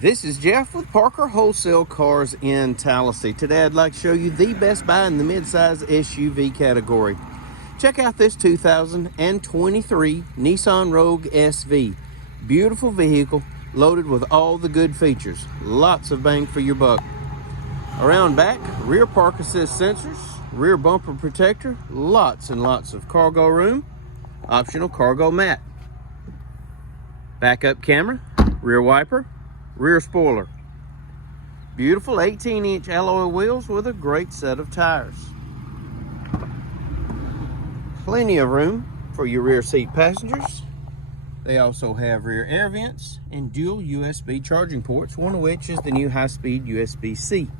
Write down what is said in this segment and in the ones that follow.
This is Jeff with Parker Wholesale Cars in Tallassee. Today I'd like to show you the best buy in the midsize SUV category. Check out this 2023 Nissan Rogue SV. Beautiful vehicle loaded with all the good features. Lots of bang for your buck. Around back, rear park assist sensors, rear bumper protector, lots and lots of cargo room, optional cargo mat. Backup camera, rear wiper, rear spoiler. Beautiful 18-inch alloy wheels with a great set of tires. Plenty of room for your rear seat passengers. They also have rear air vents and dual USB charging ports, one of which is the new high-speed USB-C.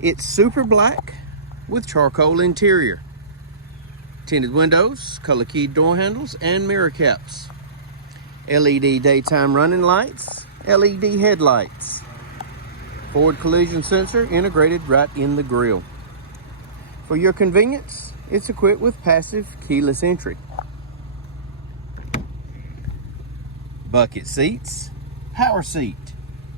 It's super black with charcoal interior. Tinted windows, color keyed door handles, and mirror caps. LED daytime running lights, LED headlights. Forward collision sensor integrated right in the grille. For your convenience, it's equipped with passive keyless entry. Bucket seats, power seat,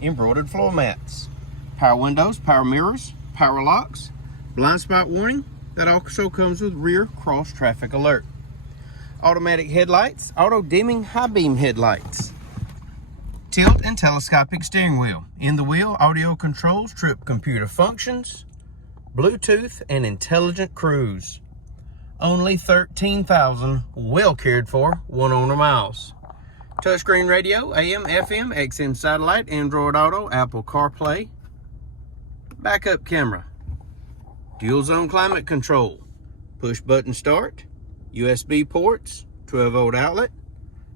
embroidered floor mats, power windows, power mirrors, power locks, blind spot warning. That also comes with rear cross traffic alert. Automatic headlights, auto dimming high beam headlights. Tilt and telescopic steering wheel. In the wheel, audio controls, trip computer functions, Bluetooth, and intelligent cruise. Only 13,000 well cared for, one owner miles. Touchscreen radio, AM, FM, XM satellite, Android Auto, Apple CarPlay. Backup camera. Dual zone climate control. Push button start. USB ports, 12-volt outlet,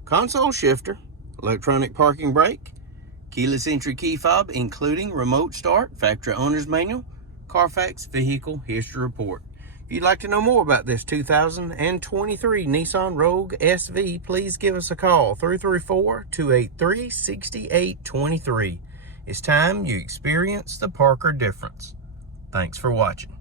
console shifter, electronic parking brake, keyless entry key fob, including remote start, factory owner's manual, Carfax vehicle history report. If you'd like to know more about this 2023 Nissan Rogue SV, please give us a call, 334-283-6823. It's time you experience the Parker difference. Thanks for watching.